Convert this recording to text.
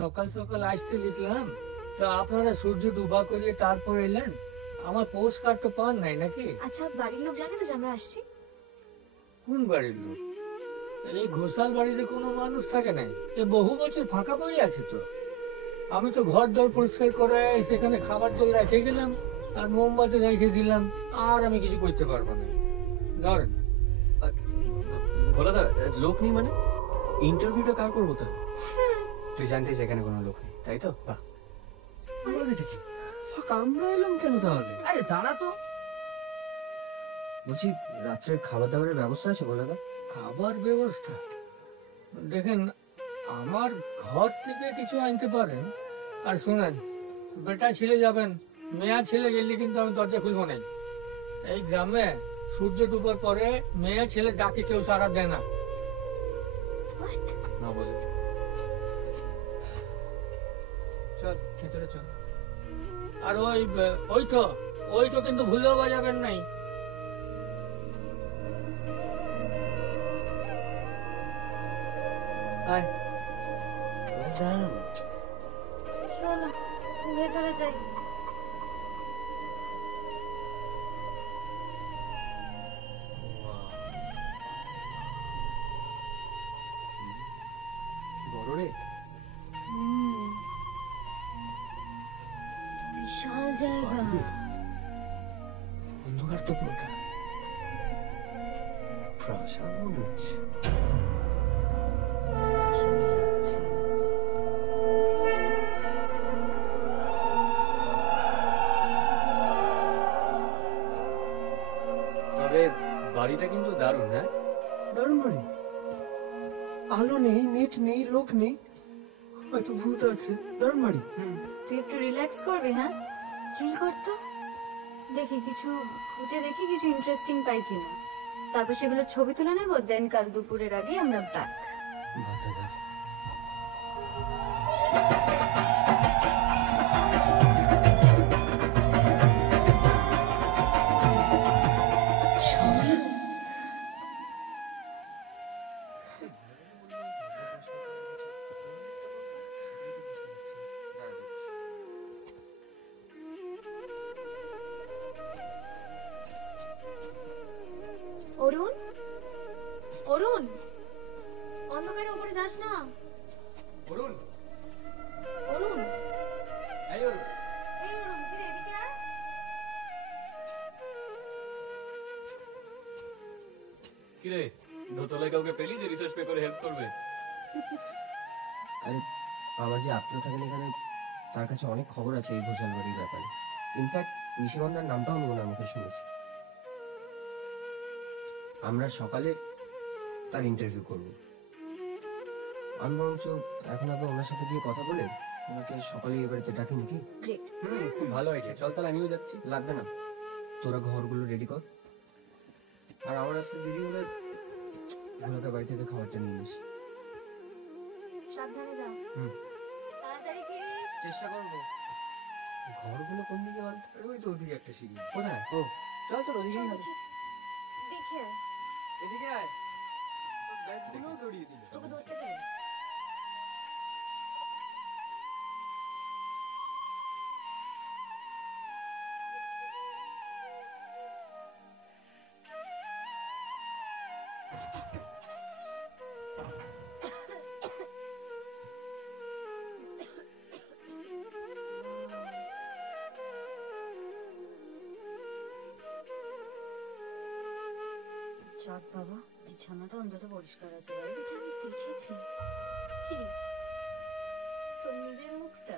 সকাল সকাল আসতে লিখলাম, তা আপনারা সূর্য ডুবা করিয়ে তারপর এলেন। আমার পোস্ট কার্ড তো পান নাই নাকি? আচ্ছা, বাড়ির লোক জানে তো যে আমরা আসছি? কোন বাড়ির লোক? এই ঘোষাল বাড়িতে কোনো মানুষ থাকে নাই, এ বহু বছর ফাঁকা পড়ে আছে তো। আমি তো ঘর দর পরিষ্কার করে সেখানে খাবার জল রেখে গেলাম আর মোমবাতি রেখে দিলাম, আর আমি কিছু করতে পারবো না। ধরেন। ভোলাদা, লোক নেই মানে ইন্টারভিউটা কার করবো তাহলে? তুই জানতিস এখানে কোনো লোক নেই, তাই তো? বাহ, আমরা এলাম কেন তাহলে? আরে দাঁড়া তো, বলছি রাত্রের খাবার দাবারের ব্যবস্থা আছে ভোলাদা? খাবার ব্যবস্থা দেখেন, আমার ঘর থেকে কিছু আনতে পারেন। আর শুনেন, বেটা ছেলে যাবেন, মেয়া ছেলে গেলে কিন্তু আমি দরজা খুলবো না। এই গ্রামে সূর্য ডুবার পরে মেয়ে ছেলে ডাকে কেউ সাড়া দেয় না। না বোঝে, চল ভেতরে চল। আর ওই তো কিন্তু ভুলেও বাজাবেন নাই। আয়, চলো ভেতরে যাই। বড় রে, বিশাল জায়গা। অন্ধকার তো পুরোটা, প্রাসাদ মনে হচ্ছে। তবে বাড়িটা কিন্তু দারুণ। হ্যাঁ, দারুণ বাড়ি। আলো নেই, নেট নেই, লোক নেই, হয়তো ভূত আছে। দারুণ বাড়ি। তুই একটু রিল্যাক্স করবি? হ্যাঁ, চিল কর তো। দেখি কিছু খুঁজে দেখি, কিছু ইন্টারেস্টিং পাই কিনা, তারপর সেগুলো ছবি তুলে নেবো। দেন কাল দুপুরের আগে আমরা ব্যাক। বাঁচা যাবে। অরুণ, অরুণ, অন্ধকারে উপরে যাস না। অরুণ, অরুণ, এই অরুণ, এই অরুণ, কি রে, এদিকে আয়। কিরে দোতলায় কাউকে পেলি যে রিসার্চ পেপারে হেল্প করবে? আরে আমার যে আত্মীয় থাকেন এখানে, তার কাছে অনেক খবর আছে এই ঘোষাল বাড়ির ব্যাপারে। ইনফ্যাক্ট নিশিগন্ধার নামটাও আমি ওনার মুখে শুনেছি। আমরা সকালে তার ইন্টারভিউ করব। আমি বরঞ্চ এখন আবার ওনার সাথে গিয়ে কথা বলে ওনাকে সকালে এই বাড়িতে ডাকি নাকি? গ্রেট। খুব ভালো আইডিয়া। চল তাহলে আমিও যাচ্ছি। লাগবে না, তোরা ঘরগুলো রেডি কর। আর আমার আসতে দেরি হলে ভোলাকে বাড়ি থেকে খাবারটা নিয়ে নিস। সাবধানে যাও। তাড়াতাড়ি ফিরিস। চেষ্টা করবো। ঘরগুলো কোন দিকে বল? আরে ওই তো ওদিকে একটা সিঁড়ি। কোথায়? ও চল চল, ওদিকেই হবে। দেখে আয়। এদিকে আয়। ব্যাগগুলোও দড়িয়ে দিল। তোকে ধরতে গেলে যাক বাবা, বিছানাটা অন্তত পরিষ্কার আছে। বাড়িতে আমি দেখেছি। কি তোর নিজের মুখটা